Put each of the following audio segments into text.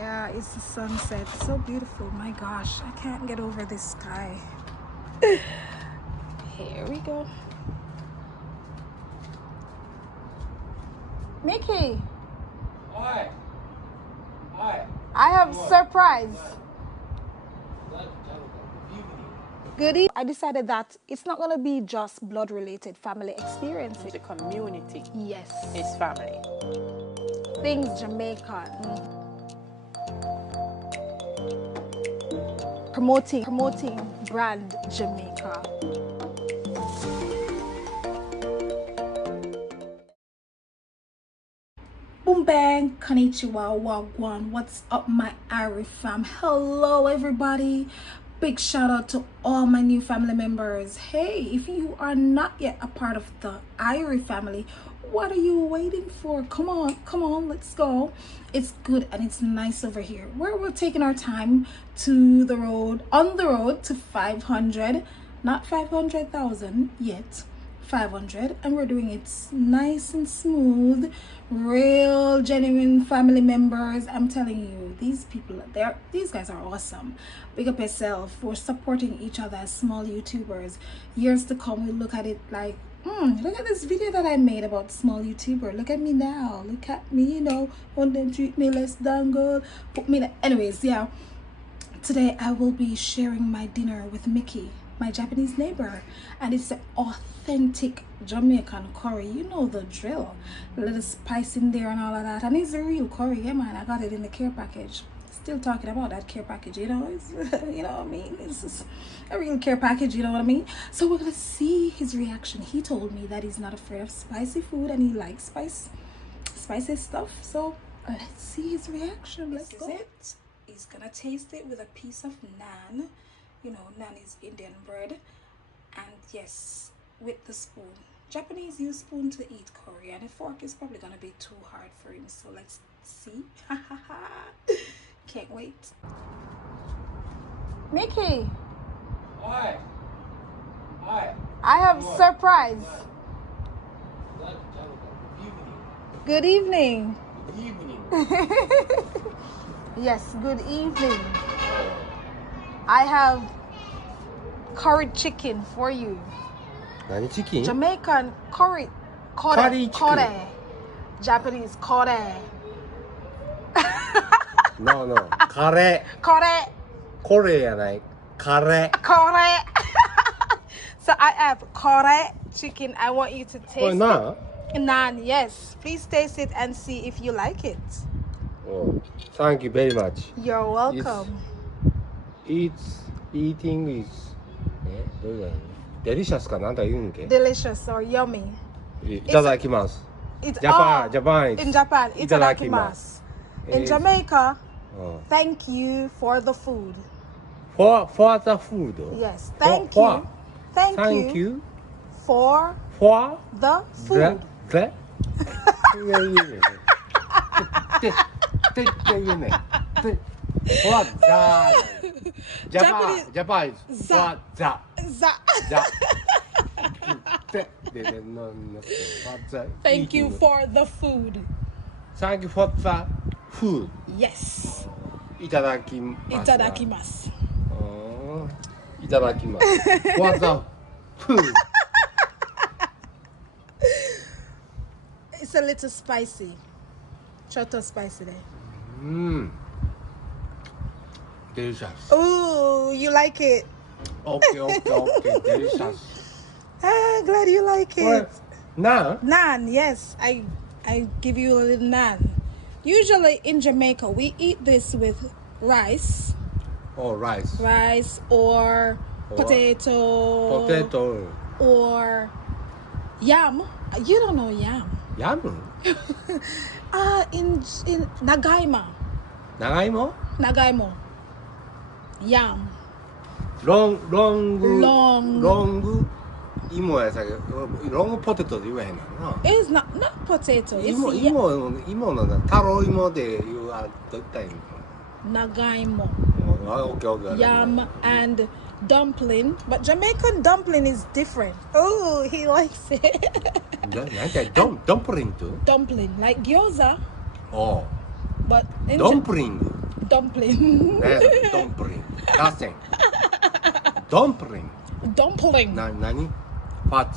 Yeah, it's the sunset. So beautiful. My gosh, I can't get over this sky. Here we go. Mickey. Hi. Hi. I have a surprise. Good evening. I decided that it's not going to be just blood-related family experiences. The community. Yes. Is family. Things Jamaican. Promoting brand Jamaica. Boom bang, konnichiwa, wagwan. What's up, my Irish fam? Hello, everybody. Big shout out to all my new family members. Hey, if you are not yet a part of the Irish family, what are you waiting for? Come on, let's go. It's good and it's nice over here. We're taking our time on the road to 500, not 500,000 yet. 500, and we're doing it nice and smooth. Real genuine family members. I'm telling you, these guys are awesome. Big up yourself for supporting each other as small YouTubers. Years to come, we look at it like, look at this video that I made about small YouTuber. Look at me now. Look at me, you know, when they treat me less than good. Put me there. Anyways, yeah. Today I will be sharing my dinner with Mickey, my Japanese neighbor, and it's an authentic Jamaican curry. You know the drill. A little spice in there and all of that, and it's a real curry. Yeah, man, I got it in the care package. Still talking about that care package, you know. It's, you know what I mean, it's just a real care package, you know what I mean. So we're gonna see his reaction. He told me that he's not afraid of spicy food and he likes spicy stuff. So let's see his reaction. Let's go. He's gonna taste it with a piece of naan. You know, naan is Indian bread, and yes, with the spoon. Japanese use spoon to eat curry, and a fork is probably gonna be too hard for him. So let's see. Can't wait. Mickey. Hi. Hi. I have a surprise. Good evening. Good evening. Yes, good evening. I have curried chicken for you. Nani chicken? Jamaican curry. Curry chicken. Japanese curry. No. Curry. Curry. So I have curry chicken. I want you to taste it. Naan, yes. Please taste it and see if you like it. Oh, thank you very much. You're welcome. Eating is delicious かなんだ言うんけ? Delicious or yummy. いただきます. Japan. In Japan, itadakimasu. In Jamaica, thank you for the food. For the food. Yes, thank you. Thank you for the food. Japanese for Thank you for the food. Thank you for the food. Yes. いただきます。いただきます。いただきます。For the food. It's a little spicy. Short spicy there. Delicious. Ooh, you like it? Okay. Delicious. Glad you like it. Naan? Naan, yes. I give you a little naan. Usually in Jamaica, we eat this with rice. Oh, rice. Rice or potato. Or yam. You don't know yam. Yam? In Nagaima. Nagaimo. Yam. Long 芋やさけど、ロングポテトで言わへんのな。It's not potato. It's 芋のな、タロイモで言うどう言ったらいいの？ Nagaimo. Okay. Yam and dumpling, but Jamaican dumpling is different. Oh, he likes it. Dumpling too? Dumpling, like gyoza. Oh. But in dumpling. Dumpling. ね、ドンプリン。ラッセン。ドンプリン。 Dumpling. 何 What?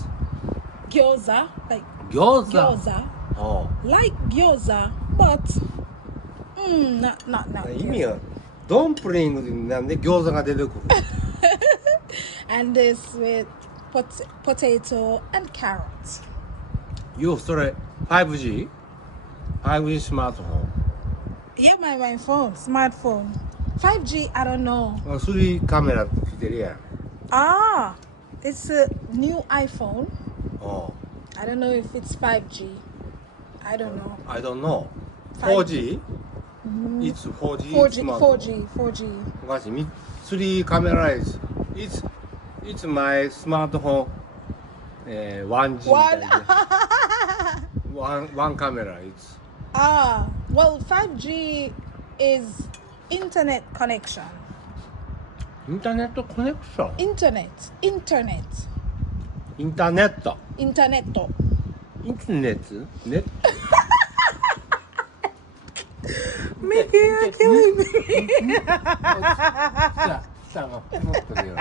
Gyoza. Like 餃子。 gyoza. お Like gyoza, but not う意味は、ドンプリングなんで餃子が出てくる And this with potato and carrot. よ、それ 5G? 5G スマートフォン Yeah, my phone, smartphone. 5G, I don't know. 3カメラついてるやん Ah, it's a new iPhone. おう I don't know if it's 5G. I don't know. I don't know 5G? 4G? It's 4G? 4G, スマートフォン 4G. おかしい3カメラ is It's my smartphone 1G みたいで one camera it's Ah, well, 5G is internet connection. インターネットコネクション Internet. インターネット Internet. インターネットネット Mickey, you're killing me. 下が曇ってるよ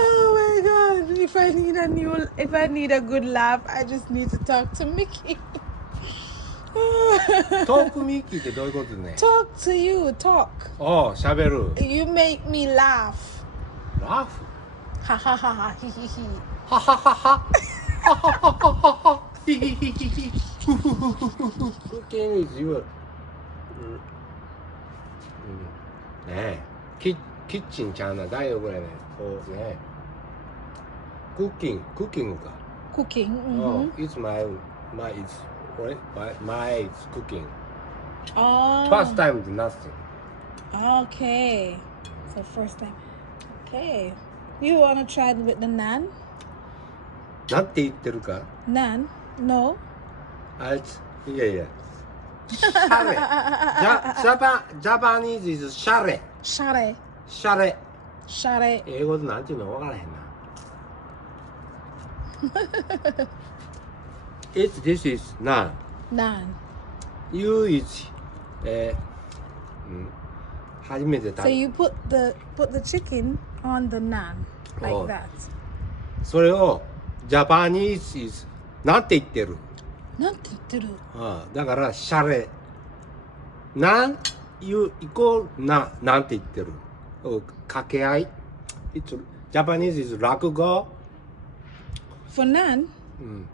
Oh my god. If I need a good laugh, I just need to talk to Mickey. トークミッキーってどういうことね Talk to you, talk. おうしゃべる You make me laugh. ラフ Ha ha ha ha, he he he. はははははははははヒヒヒヒヒフフフフフフ Cooking is your ねえキッチンちゃうな台所やねこうねクッキングか Cooking. Oh, Mm-hmm. it's my it's cooking. Oh. First time nothing. Okay. So first time. Okay. You wanna try it with the naan? なんて言ってるか Naan? No. あいついやいやシャレジャパニーズ is シャレ Share. シャレ Share. 英語でなんていうの分からへんなThis is naan. Naan. You is 初めて食 So べ you put the chicken on the naan like Oh. that. それをジャパニーズ is なんて言ってるなんて言ってる？ああだからシャレなんいうイコールなんて言ってる掛け合い It's Japanese is 落語 For naan, うん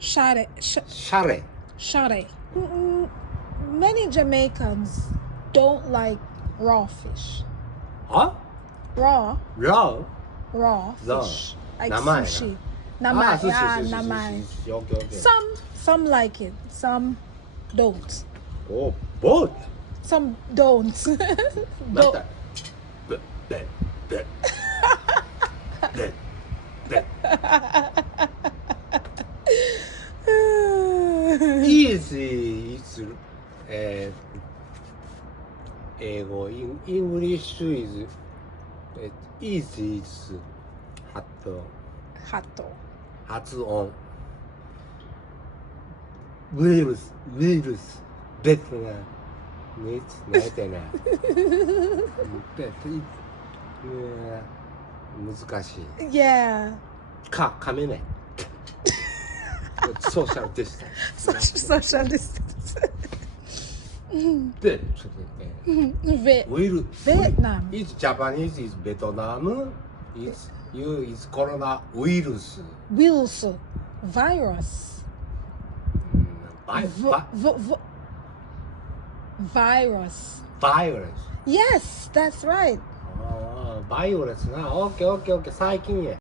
share. シャレ Share. Many Jamaicans don't like raw fish. あ Raw ラ raw Raw. fish. Like 生やな sushi. あ Namai. 寿司 Yeah, 寿司 namai. 寿司オッケーオッケー Some like it. Some don't. おボート Some don't. ま don't. たべべべべべ Easy is 英語 English is easy is Hato. 発音ウイルスベッドがね泣いてない難しい Yeah. 噛めないソーシャルディスタンス Social distance. でちょっとねウイルス Vietnam. is Japanese is ベトナム is you is コロナウイルス Wills. Virus. Virus. バイオレス Yes, that's right. バイオレスなオッケー最近や